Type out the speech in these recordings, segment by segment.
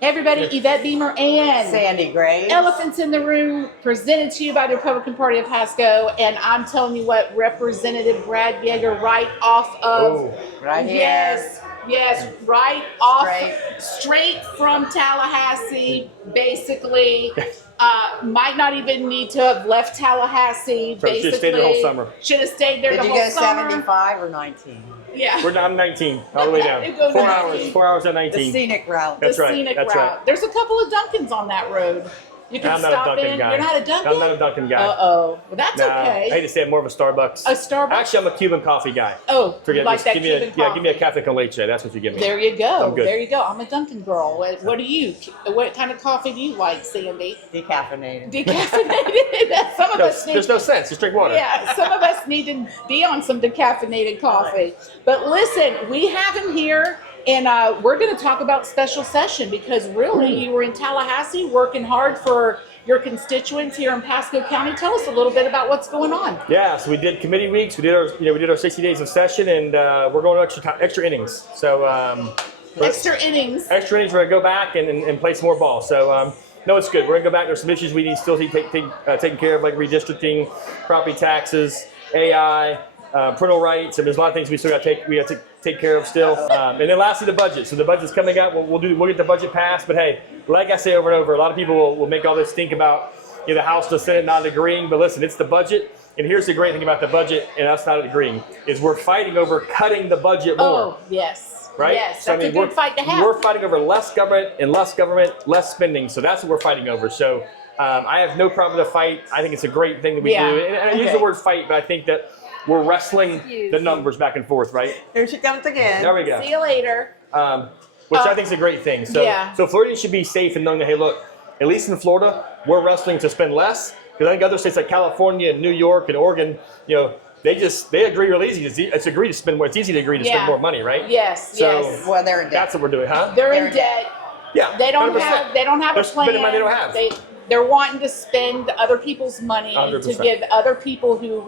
Hey everybody, Yvette Beamer and Sandy Gray. Elephants in the Room, presented to you by the Republican Party of Pasco. And I'm telling you what, Representative Brad Yeager, right off of, right here. yes, right off, straight from Tallahassee, basically. Might not even need to have left Tallahassee. So basically, should have stayed there the whole summer. Should have stayed there the whole summer. Did you go 75 or 19? Yeah. I'm 19, all the way down. 4 hours at 19. The scenic route. That's right. Scenic That's route. Right. There's a couple of Dunkins on that road. You can I'm not stop a Dunkin' in. guy. You're not a Dunkin'? I'm not a Dunkin' guy. Uh-oh. Well, that's okay. I hate to say it, more of a Starbucks. A Starbucks? Actually, I'm a Cuban coffee guy. Oh, Forget like just that give me Cuban a, coffee. Yeah, give me a cafe con leche. That's what you give me. There you go. I'm good. There you go. I'm a Dunkin' girl. What do you? What kind of coffee do you like, Sandy? Decaffeinated. Decaffeinated. Some of us need. There's no sense. Just drink water. Yeah, some of us need to be on some decaffeinated coffee. But listen, we have him here. And we're going to talk about special session because really you were in Tallahassee working hard for your constituents here in Pasco County. Tell us a little bit about what's going on. Yeah, so we did committee weeks. We did our 60 days of session, and we're going extra innings. So Extra innings. We're going to go back and play some more ball. So no, it's good. We're going to go back. There's some issues we need still to taken care of, like redistricting, property taxes, AI. Parental rights, and there's a lot of things we still got to take care of still. And then lastly, the budget. So the budget's coming out. We'll get the budget passed. But hey, like I say over and over, a lot of people will make all this stink about the House and the Senate not agreeing. But listen, it's the budget. And here's the great thing about the budget and us not agreeing is we're fighting over cutting the budget more. Oh, yes. Right? Yes, So, that's a good fight to have. We're fighting over less government, less spending. So that's what we're fighting over. So I have no problem with the fight. I think it's a great thing that we do. And I use the word fight, but I think that we're wrestling the numbers back and forth, right? Here she comes again. There we go. See you later. Which I think is a great thing. So, so Floridians should be safe in knowing that, hey, look, at least in Florida, we're wrestling to spend less. Because I think other states like California and New York and Oregon, they agree real easy. It's agree to spend more. It's easy to agree to spend more money, right? Yes. So yes. Well, they're in debt. That's what we're doing, huh? They're in debt. Yeah. They don't 100%. have They're a plan. spending money they don't have. They're wanting to spend other people's money 100%. to give other people who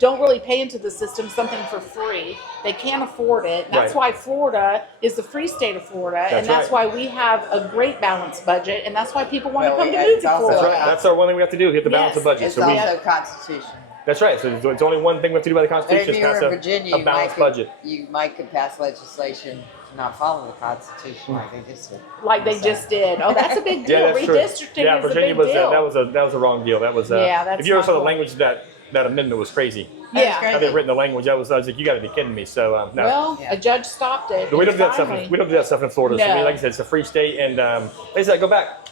don't really pay into the system something for free. They can't afford it. And that's why Florida is the free state of Florida, and that's why we have a great balanced budget, and that's why people want to come to move to Florida. That's right. That's our one thing we have to do. We have to balance the budget. It's also Constitution. That's right. So it's only one thing we have to do by the Constitution. If you were in Virginia, a balanced budget. You might could pass legislation to not follow the Constitution like they just did. Like they just did. Oh, that's a big deal. Yeah, that's true. Redistricting Yeah, is Virginia a big deal. that was a wrong deal. That was that's if you ever not saw the cool. language that amendment was crazy. Yeah. How they written the language, I was like, you got to be kidding me. So no. Well, a judge stopped it. But we don't do that stuff. finally. We don't do that stuff in Florida. So, I mean, like I said, it's a free state, and like I said, go back.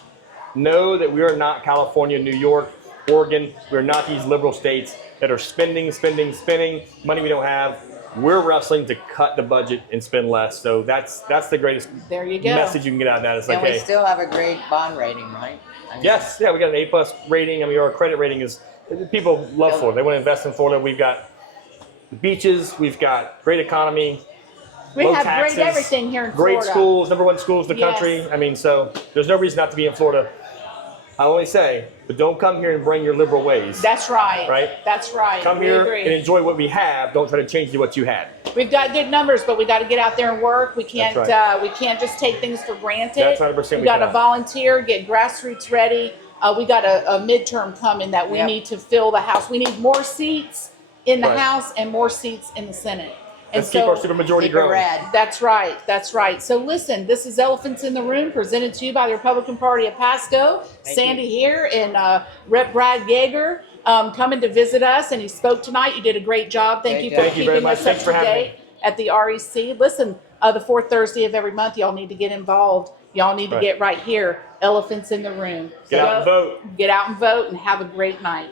Know that we are not California, New York, Oregon. We're not these liberal states that are spending money we don't have. We're wrestling to cut the budget and spend less. So that's the greatest message you can get out of that. It's like, And we hey, still have a great bond rating, right? yes, yeah, we got an A+ rating. I mean, our credit rating is, people love Florida. They want to invest in Florida. We've got beaches. We've got great economy. We low have taxes, great everything here in great Florida. schools, #1 schools in the Yes. country. I mean, so there's no reason not to be in Florida. I only say, but don't come here and bring your liberal ways. That's right. Right? That's right. Come We here agree. and enjoy what we have. Don't try to change what you had. We've got good numbers, but we got to get out there and work. We can't. That's We can't just take things for granted. That's 100% We got to cannot. volunteer, get grassroots ready. We got a midterm coming that we need to fill the House. We need more seats in the House and more seats in the Senate. And Let's keep our supermajority growing. That's right. That's right. So listen, this is Elephants in the Room, presented to you by the Republican Party of Pasco. Sandy here and Rep. Brad Yeager coming to visit us, and he spoke tonight. You did a great job. Thank you for keeping us up to date at the REC. Listen, the fourth Thursday of every month, y'all need to get involved. Y'all need to get right here. Elephants in the Room. Get out and vote. Get out and vote, and have a great night.